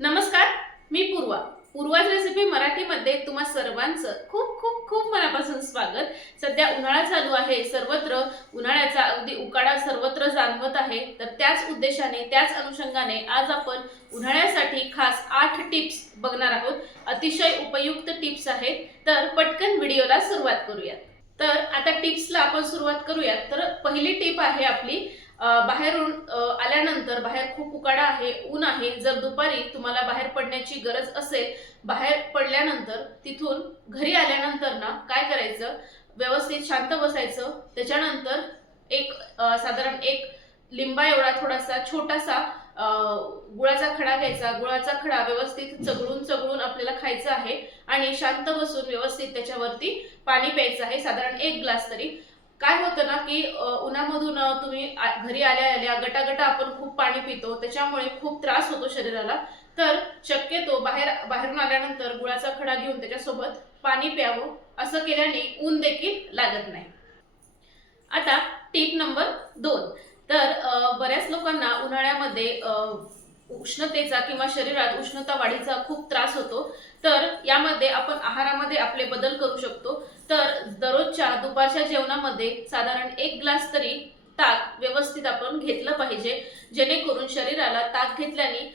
नमस्कार मी पूर्वा. पूर्वाज रेसिपी मराठीमध्ये तुम्हा सर्वांचं खूप खूप खूप मनापासून स्वागत. सध्या उन्हाळा चालू आहे सर्वत्र उन्हाळ्याचा अगदी उकाडा सर्वत्र जाणवत आहे. तर त्याच उद्देशाने त्याच अनुषंगाने आज आपण उन्हाळ्यासाठी खास आठ टिप्स बघणार आहोत. अतिशय उपयुक्त टिप्स आहेत. तर पटकन व्हिडिओला सुरुवात करूयात. तर आता टिप्सला आपण सुरुवात करूयात. तर पहिली टिप आहे आपली बाहेरून आल्यानंतर बाहेर खूप उकाडा आहे ऊन आहे. जर दुपारी तुम्हाला बाहेर पडण्याची गरज असेल बाहेर पडल्यानंतर तिथून घरी आल्यानंतर ना काय करायचं? व्यवस्थित शांत बसायचं. त्याच्यानंतर एक साधारण एक लिंबा एवढा थोडासा छोटासा गुळाचा खडा घ्यायचा. गुळाचा खडा व्यवस्थित चगळून चगळून आपल्याला खायचा आहे आणि शांत बसून व्यवस्थित त्याच्यावरती पाणी प्यायचं आहे. साधारण एक ग्लास तरी. काय होतं ना की उन्हामधून तुम्ही आ- घरी आल्या आल्या गटागटा आपण खूप पाणी पितो त्याच्यामुळे खूप त्रास होतो शरीराला. तर शक्यतो बाहेर बाहेरून आल्यानंतर गुळाचा खडा घेऊन त्याच्यासोबत पाणी प्यावं असं केल्याने ऊन देखील लागत नाही. आता टीप नंबर दोन. तर बऱ्याच लोकांना उन्हाळ्यामध्ये उष्णतेचा किंवा शरीरात उष्णता वाढीचा खूप त्रास होतो. तर यामध्ये आपण आहारामध्ये आपले बदल करू शकतो. तर दररोजच्या दुपारच्या जेवणामध्ये साधारण एक ग्लास तरी ताक व्यवस्थित आपण घेतलं पाहिजे. जेणेकरून शरीराला ताक घेतल्याने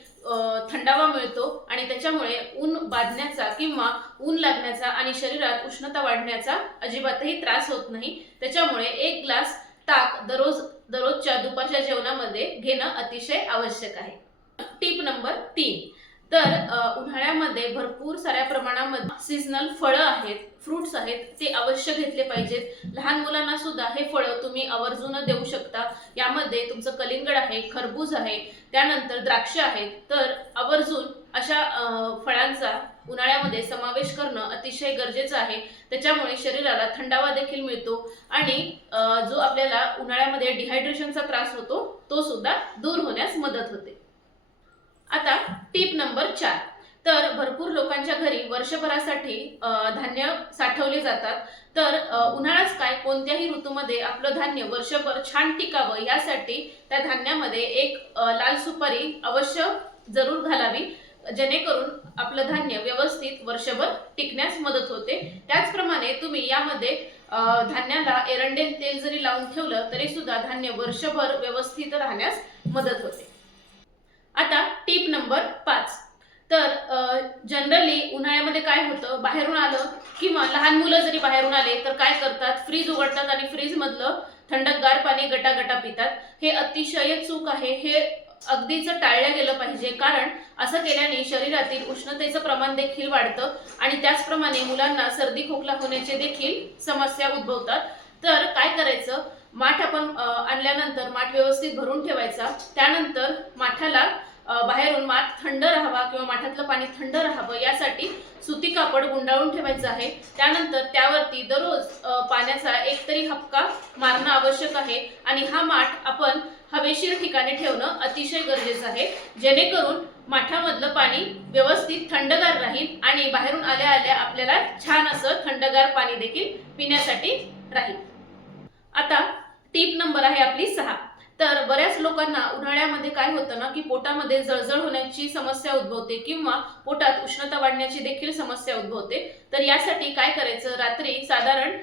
थंडावा मिळतो आणि त्याच्यामुळे ऊन बाधण्याचा किंवा ऊन लागण्याचा आणि शरीरात उष्णता वाढण्याचा अजिबातही त्रास होत नाही. त्याच्यामुळे एक ग्लास ताक दररोज दररोजच्या दुपारच्या जेवणामध्ये घेणं अतिशय आवश्यक आहे. टीप नंबर तीन. तर उन्हाळ्यामध्ये भरपूर साऱ्या प्रमाणामध्ये सीझनल फळं आहेत फ्रुट्स आहेत ते अवश्य घेतले पाहिजेत. लहान मुलांना सुद्धा हे फळं तुम्ही आवर्जून देऊ शकता. यामध्ये तुमचं कलिंगड आहे खरबूज आहे त्यानंतर द्राक्ष आहेत. तर आवर्जून अशा फळांचा उन्हाळ्यामध्ये समावेश करणं अतिशय गरजेचं आहे. त्याच्यामुळे शरीराला थंडावा देखील मिळतो आणि जो आपल्याला उन्हाळ्यामध्ये डिहायड्रेशनचा त्रास होतो तो सुद्धा दूर होण्यास मदत होते. आता टीप नंबर चार. तर भरपूर लोकांच्या घरी वर्षभरासाठी धान्य साठवले जातात. तर उन्हाळाच काय कोणत्याही ऋतूमध्ये आपलं धान्य वर्षभर छान टिकावं यासाठी त्या धान्यामध्ये एक लाल सुपारी अवश्य जरूर घालावी जेणेकरून आपलं धान्य व्यवस्थित वर्षभर टिकण्यास मदत होते. त्याचप्रमाणे तुम्ही यामध्ये धान्याला एरंडेल तेल जरी लावून ठेवलं तरी सुद्धा धान्य वर्षभर व्यवस्थित राहण्यास मदत होते. आता टीप नंबर पाच. तर जनरली उन्हाळ्यामध्ये काय होतं? बाहेरून आलं किंवा लहान मुलं जरी बाहेरून आले तर काय करतात? फ्रीज उघडतात आणि फ्रीज मधलं थंडगार पाणी गटागटा पितात. हे अतिशय चूक आहे. हे अगदीच टाळलं गेलं पाहिजे. कारण असं केल्याने शरीरातील उष्णतेचं प्रमाण देखील वाढतं आणि त्याचप्रमाणे मुलांना सर्दी खोकला होण्याचे देखील समस्या उद्भवतात. तर काय करायचं? माठ आपण आणल्यानंतर माठ व्यवस्थित भरून ठेवायचा. त्यानंतर माठाला बाहेरून माठ थंड राहावा किंवा माठातलं पाणी थंड राहावं यासाठी सुती कापड गुंडाळून ठेवायचं आहे. त्यानंतर त्यावरती दररोज पाण्याचा एक तरी हपका मारणं आवश्यक आहे आणि हा माठ आपण हवेशीर ठिकाणी ठेवणं अतिशय गरजेचं आहे. जेणेकरून माठामधलं पाणी व्यवस्थित थंडगार राहील आणि बाहेरून आल्या आल्या आपल्याला छान असं थंडगार पाणी देखील पिण्यासाठी राहील. आता टीप नंबर आहे आपली सहा. तर बऱ्याच लोकांना उन्हाळ्यामध्ये काय होतं ना की पोटामध्ये जळजळ होण्याची समस्या उद्भवते किंवा पोटात उष्णता वाढण्याची देखील समस्या उद्भवते. तर यासाठी काय करायचं? रात्री साधारण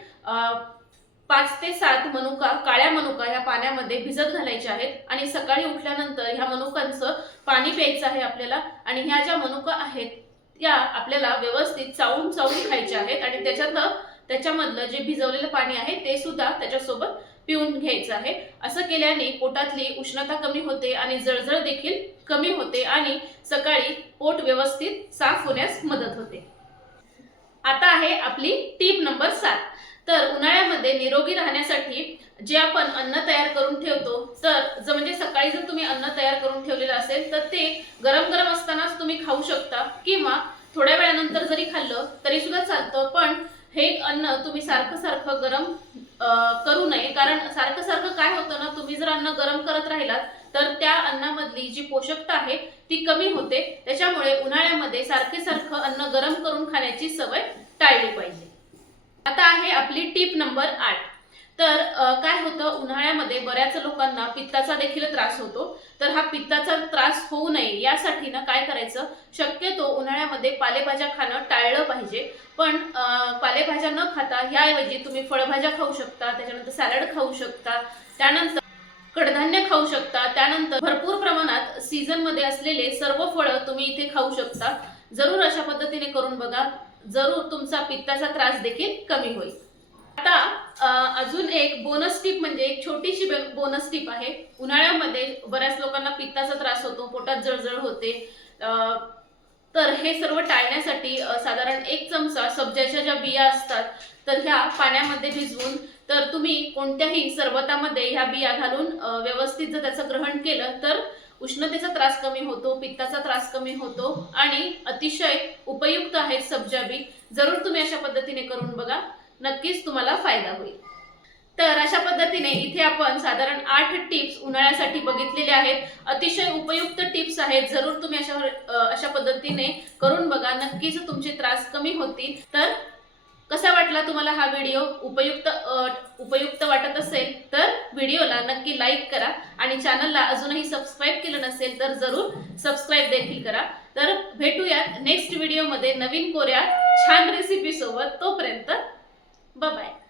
पाच ते सात मनुका काळ्या मनुका ह्या पाण्यामध्ये भिजत घालायच्या आहेत आणि सकाळी उठल्यानंतर ह्या मनुकांचं पाणी प्यायचं आहे आपल्याला आणि ह्या ज्या मनुका आहेत त्या आपल्याला व्यवस्थित चावून चावून खायच्या आहेत आणि त्याच्यातलं त्याच्यामधलं जे भिजवलेलं पाणी आहे ते सुद्धा त्याच्यासोबत पिऊन घ्यायचं आहे. असं केल्याने पोटातली उष्णता कमी होते आणि जळजळ देखील कमी होते आणि सकाळी पोट व्यवस्थित साफ होण्यास मदत होते. आता आहे आपली टीप नंबर सात. तर उन्हाळ्यामध्ये निरोगी राहण्यासाठी जे आपण अन्न तयार करून ठेवतो तर जर म्हणजे सकाळी जर तुम्ही अन्न तयार करून ठेवलेलं असेल तर ते गरम गरम असतानाच तुम्ही खाऊ शकता किंवा थोड्या वेळानंतर जरी खाल्लं तरी सुद्धा चालतं पण हे अन्न तुम्ही सारखं सारखं गरम करू नये. कारण सारखं सारखं काय होतं ना तुम्ही जर अन्न गरम करत राहिलात तर त्या अन्नामधली जी पोषकता आहे ती कमी होते. त्याच्यामुळे उन्हाळ्यामध्ये सारखे सारखं अन्न गरम करून खाण्याची सवय टाळली पाहिजे. आता आहे आपली टीप नंबर आठ. तर काय होतं? उन्हाळ्यामध्ये बऱ्याच लोकांना पित्ताचा देखील त्रास होतो. तर हा पित्ताचा त्रास होऊ नये यासाठी ना काय करायचं? शक्यतो उन्हाळ्यामध्ये पालेभाज्या खाणं टाळलं पाहिजे. पण पालेभाज्या न खाता ह्याऐवजी तुम्ही फळभाज्या खाऊ शकता त्याच्यानंतर सॅलड खाऊ शकता त्यानंतर कडधान्य खाऊ शकता त्यानंतर भरपूर प्रमाणात सीझनमध्ये असलेले सर्व फळं तुम्ही इथे खाऊ शकता. जरूर अशा पद्धतीने करून बघा. जरूर तुमचा पित्ताचा त्रास देखील कमी होईल. आता अजून एक बोनस टिप म्हणजे एक छोटीशी बोनस टिप आहे. उन्हाळ्यामध्ये बऱ्याच लोकांना पित्ताचा त्रास होतो पोटात जळजळ होते. तर हे सर्व टाळण्यासाठी साधारण एक चमचा सब्जाच्या ज्या बिया असतात तर ह्या पाण्यामध्ये भिजवून तर तुम्ही कोणत्याही सरबतामध्ये ह्या बिया घालून व्यवस्थित जर त्याचं ग्रहण केलं तर उष्णतेचा त्रास कमी होतो पित्ताचा त्रास कमी होतो आणि अतिशय उपयुक्त आहेत सब्जा बी. जरूर तुम्ही अशा पद्धतीने करून बघा. नक्कीच तुम्हाला फायदा होईल. तर अशा पद्धतीने इथे आपण साधारण आठ टिप्स उन्हाळ्यासाठी बघितलेले आहेत. अतिशय उपयुक्त टिप्स आहेत. जरूर तुम्ही अशा अशा पद्धतीने करून बघा. नक्कीच तुमचे त्रास कमी होतील. तर कसा वाटला तुम्हाला हा व्हिडिओ? उपयुक्त उपयुक्त वाटत असेल तर व्हिडिओला नक्की लाईक करा आणि चॅनलला अजूनही सबस्क्राईब केलं नसेल तर जरूर सबस्क्राईब देखील करा. तर भेटूयात नेक्स्ट व्हिडिओमध्ये नवीन कोऱ्या छान रेसिपी सोबत. तोपर्यंत बाय